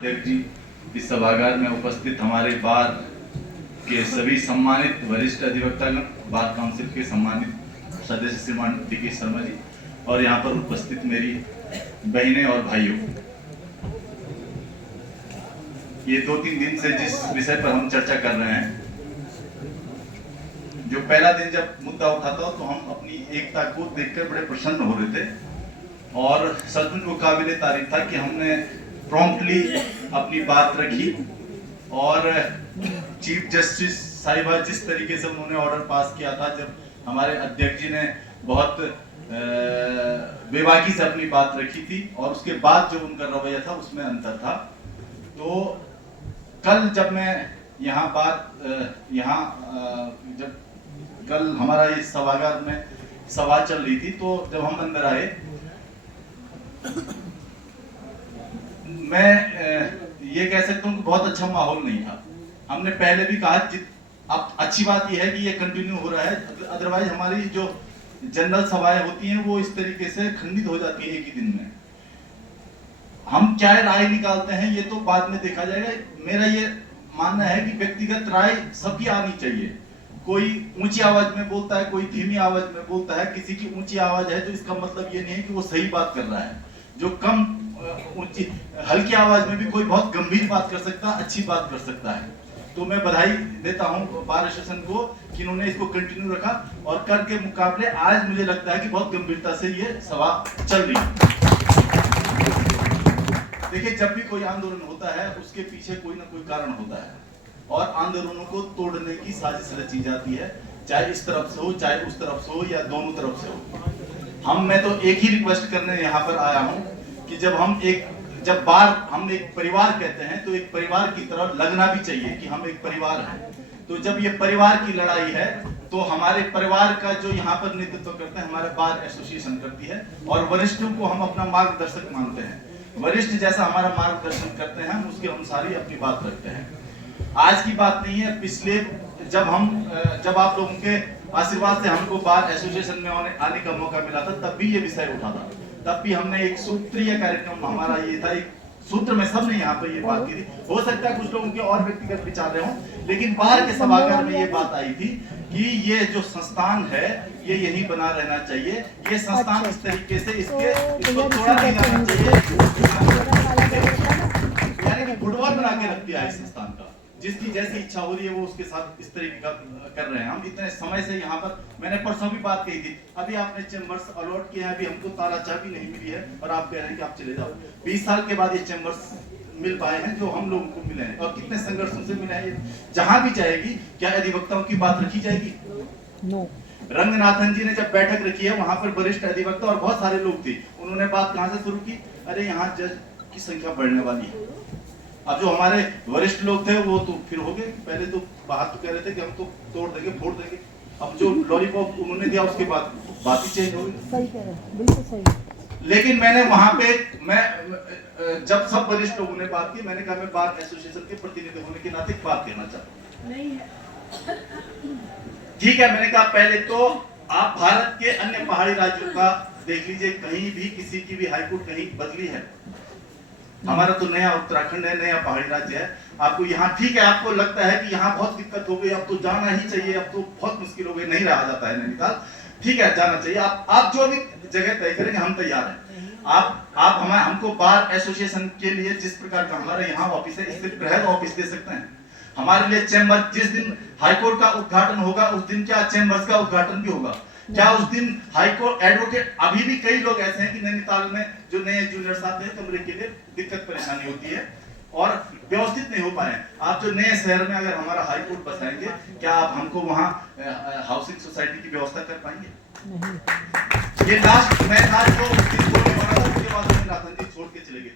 अध्यक्ष जी, इस सभागार में उपस्थित हमारे बार के सभी सम्मानित वरिष्ठ अधिवक्तागण, बार काउंसिल के सम्मानित सदस्य श्रीमान डी.के. शर्मा जी और यहाँ पर उपस्थित मेरी बहनें और भाइयों, ये 2-3 दिन से जिस विषय पर हम चर्चा कर रहे हैं, जो पहला दिन जब मुद्दा उठा था तो हम अपनी एकता को देखकर बड़े प्रसन्न हो रहे थे और सचमुच वो काबिले तारीफ था कि हमने प्रॉम्प्टली अपनी बात रखी और चीफ जस्टिस साहिबा जिस तरीके से उन्होंने ऑर्डर पास किया था, जब हमारे अध्यक्ष जी ने बहुत बेबाकी से अपनी बात रखी थी और उसके बाद जो उनका रवैया था उसमें अंतर था। तो कल जब मैं जब कल हमारा इस सभागार में सभा चल रही थी, तो जब हम अंदर आए, मैं ये कह सकता हूँ कि बहुत अच्छा माहौल नहीं था। हमने पहले भी कहा, अब अच्छी बात यह है कि ये कंटिन्यू हो रहा है, अदरवाइज हमारी जो जनरल सभाएं होती हैं वो इस तरीके से खंडित हो जाती है एक ही दिन में। हम क्या राय निकालते हैं ये तो बाद में देखा जाएगा। मेरा ये मानना है कि व्यक्तिगत राय सबकी आनी चाहिए। कोई ऊंची आवाज में बोलता है, कोई धीमी आवाज में बोलता है। किसी की ऊंची आवाज है तो इसका मतलब ये नहीं है कि वो सही बात कर रहा है। जो कम ऊंची हल्की आवाज में भी कोई बहुत गंभीर बात कर सकता है, अच्छी बात कर सकता है। तो मैं बधाई देता हूं बार एसोसिएशन को कि इन्होंने इसको कंटिन्यू रखा और कर के मुकाबले आज मुझे लगता है कि बहुत गंभीरता से ये सभा चल रही है। देखिए, जब भी कोई आंदोलन होता है उसके पीछे कोई ना कोई कारण होता है और आंदोलनों को तोड़ने की साजिश रची जाती है, चाहे इस तरफ से हो, चाहे उस तरफ से हो या दोनों तरफ से हो। मैं तो एक ही रिक्वेस्ट करने यहाँ पर आया हूँ कि जब हम एक परिवार कहते हैं तो एक परिवार की तरह लगना भी चाहिए कि हम एक परिवार हैं। तो जब ये परिवार की लड़ाई है तो हमारे परिवार का जो यहाँ पर नेतृत्व करते हैं हमारे बार एसोसिएशन करती है और वरिष्ठों को हम अपना मार्गदर्शक मानते हैं। वरिष्ठ जैसा हमारा मार्गदर्शन करते हैं, हम उसके अनुसार ही अपनी बात रखते हैं। आज की बात नहीं है, पिछले जब आप लोगों के आशीर्वाद से हमको बार एसोसिएशन में आने का मौका मिला था, तब भी ये विषय उठा था। तब भी हमने एक सूत्रीय कार्यक्रम, हमारा ये था, एक सूत्र में सबने यहाँ पे ये बात की थी। हो सकता है कुछ लोगों के और व्यक्तिगत विचार रहे हों, लेकिन बाहर के सभागार में ये बात आई थी कि ये जो संस्थान है ये यहीं बना रहना चाहिए। ये संस्थान इस तरीके से इसको थोड़ा नहीं जाना चाहिए, यानी कि फुटबॉल बना के रख दिया है इस संस्थान का। जिसकी जैसी इच्छा हो रही है वो उसके साथ इस तरीके का कर रहे हैं। हम इतने समय से यहाँ पर, मैंने परसों भी बात कही थी, अभी आपने चैम्बर्स अलॉट किए हैं, अभी हमको ताला चाबी नहीं मिली है और आप कह रहे हैं कि आप चले जाओ। 20 साल के बाद ये चैम्बर्स मिल पाए हैं जो हम लोगों को मिले हैं और कितने संघर्षों से मिले हैं। जहां भी जाएगी, क्या अधिवक्ताओं की बात रखी जाएगी? नो। रंगनाथन जी ने जब बैठक रखी है वहां पर वरिष्ठ अधिवक्ता और बहुत सारे लोग थे। उन्होंने बात कहां से शुरू की? अरे यहाँ जज की संख्या बढ़ने वाली है। अब जो हमारे वरिष्ठ लोग थे वो तो फिर हो गए, पहले तो बाहर तो कह रहे थे कि हम तो तोड़ देंगे, फोड़ देंगे। अब जो लॉलीपॉप उन्होंने दिया उसके बाद बात ही चेंज हो गई। सही कह रहे हैं, बिल्कुल सही। लेकिन मैंने वहां पे जब सब वरिष्ठ लोगों ने बात की, मैंने कहा मैं बार एसोसिएशन के प्रतिनिधि होने के नाते बात कहना चाहता हूं। ठीक है, मैंने कहा पहले तो आप भारत के अन्य पहाड़ी राज्यों का देख लीजिए, कहीं भी किसी की भी हाईकोर्ट कहीं बदली है? हमारा तो नया उत्तराखंड है, नया पहाड़ी राज्य है। आपको यहाँ ठीक है, आपको लगता है कि यहाँ बहुत दिक्कत हो गई, अब तो जाना ही चाहिए, अब तो बहुत मुश्किल हो गई, नहीं रहा जाता है नैनीताल। ठीक है, जाना चाहिए। आप जो भी जगह तय करेंगे हम तैयार हैं। आप हमको बार एसोसिएशन के लिए जिस प्रकार का हमारा यहाँ ऑफिस है, इससे बृहद ऑफिस दे सकते हैं। हमारे लिए चैम्बर, जिस दिन हाईकोर्ट का उद्घाटन होगा उस दिन क्या चैम्बर्स का उद्घाटन भी होगा? क्या उस दिन हाईकोर्ट एडवोकेट, अभी भी कई लोग ऐसे हैं कि नैनीताल में जो नए जूनियर्स आते हैं कमरे के लिए दिक्कत परेशानी होती है और व्यवस्थित नहीं हो पाए। आप जो नए शहर में अगर हमारा हाईकोर्ट बसाएंगे, क्या आप हमको वहाँ हाउसिंग सोसाइटी की व्यवस्था कर पाएंगे? नहीं। ये लास्ट मैं आज जो उसके बाद नाथन जी छोड़ के चले गए।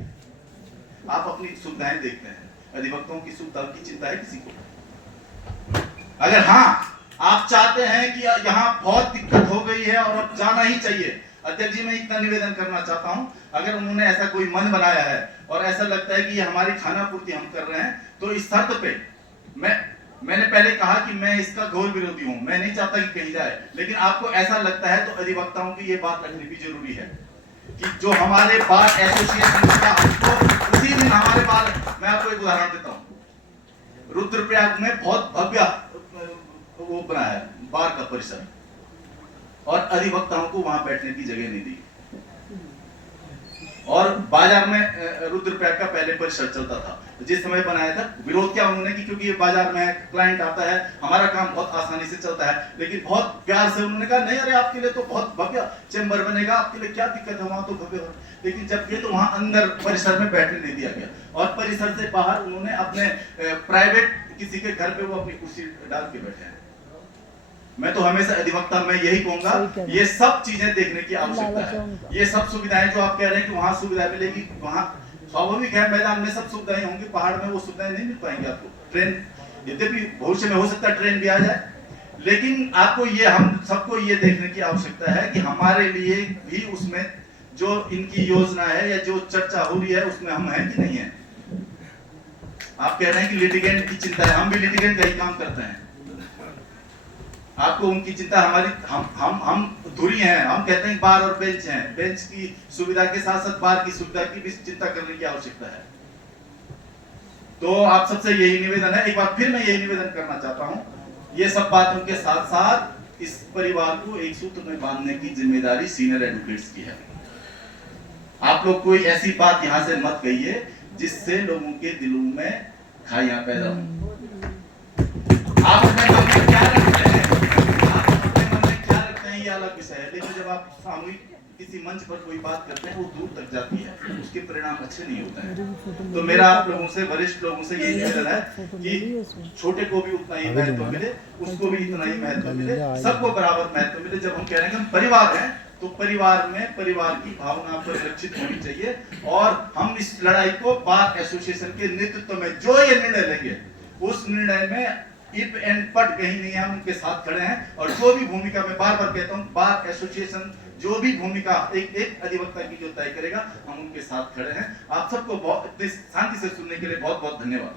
आप अपनी सुविधाएं देखते हैं, अधिवक्ताओं की सुविधा की चिंता है किसी को? अगर हाँ आप चाहते हैं कि यहाँ बहुत दिक्कत हो गई है और अब जाना ही चाहिए, अध्यक्ष जी मैं इतना निवेदन करना चाहता हूं, अगर उन्होंने ऐसा कोई मन बनाया है और ऐसा लगता है कि ये हमारी खाना पूर्ति हम कर रहे हैं, तो इस शर्त पे मैंने पहले कहा कि मैं इसका घोर विरोधी हूं, मैं नहीं चाहता कि कहीं जाए, लेकिन आपको ऐसा लगता है तो अधिवक्ताओं की ये बात रखनी भी जरूरी है कि जो हमारे बार एसोसिएशन का हमको उसी दिन हमारे बार मैं आपको एक उदाहरण देता हूं। रुद्रप्रयाग में बहुत भव्य वो बना है बार का परिसर, और अधिवक्ताओं को वहां बैठने की जगह नहीं दी। और बाजार में रुद्रप्रयाग का पहले परिसर चलता था, जिस समय बनाया था विरोध क्या उन्होंने कि क्योंकि ये बाजार में क्लाइंट आता है, हमारा काम बहुत आसानी से चलता है, लेकिन बहुत प्यार से उन्होंने कहा नहीं अरे आपके लिए तो बहुत भव्य चेंबर बनेगा, आपके लिए क्या दिक्कत है, वहां तो भव्य हो। लेकिन जब ये तो वहां अंदर परिसर में बैठने नहीं दिया गया, और परिसर से बाहर उन्होंने अपने प्राइवेट किसी के घर पे वो अपनी कुर्सी डाल के बैठे हैं। मैं तो हमेशा अधिवक्ता में यही कहूंगा, ये सब चीजें देखने की आवश्यकता है। ये सब सुविधाएं जो आप कह रहे हैं कि वहां सुविधा मिलेगी, वहां स्वाभाविक है मैदान में सब सुविधाएं होंगी, पहाड़ में वो सुविधाएं नहीं मिल पाएंगी आपको। ट्रेन यद्यपि भविष्य में हो सकता है ट्रेन भी आ जाए, लेकिन आपको ये हम सबको ये देखने की आवश्यकता है कि हमारे लिए भी उसमें जो इनकी योजना है या जो चर्चा हो रही है उसमें हम हैं कि नहीं है। आप कह रहे हैं कि लिटिगेंट की चिंता है, हम भी लिटिगेंट का ही काम करते हैं। आपको उनकी चिंता, हमारी हम धुरी हैं, हम कहते हैं बार और बेंच हैं, बेंच की सुविधा के साथ साथ बार की सुविधा की भी चिंता करने की आवश्यकता है। तो आप सबसे यही निवेदन है, एक बार फिर मैं यही निवेदन करना चाहता हूं, ये सब बातों के साथ साथ इस परिवार को एक सूत्र में बांधने की जिम्मेदारी सीनियर एडवोकेट्स की है। आप लोग कोई ऐसी बात यहां से मत कहिए जिससे लोगों के दिलों में खाइयां पैदा हो। आप अपने मन में क्या रखते हैं, ये अलग विषय है, लेकिन जब आप सामूहिक किसी मंच पर कोई बात करते हैं वो दूर तक जाती है, उसके परिणाम अच्छे नहीं होते हैं। तो मेरा आप लोगों से, वरिष्ठ लोगों से यही निवेदन है कि छोटे को भी उतना ही महत्व मिले, उसको भी इतना ही महत्व मिले, सबको बराबर महत्व मिले। जब हम कह रहे हैं कि हम परिवार हैं, तो परिवार में परिवार की भावना परिलक्षित होनी चाहिए, और हम इस लड़ाई को बार एसोसिएशन के नेतृत्व में जो ये निर्णय लेंगे उस निर्णय में इफ एंड पट कहीं नहीं है, हम उनके साथ खड़े हैं। और जो भी भूमिका, मैं बार बार कहता हूं, बार एसोसिएशन जो भी भूमिका एक अधिवक्ता की जो तय करेगा, हम उनके साथ खड़े हैं। आप सबको बहुत शांति से सुनने के लिए बहुत बहुत धन्यवाद।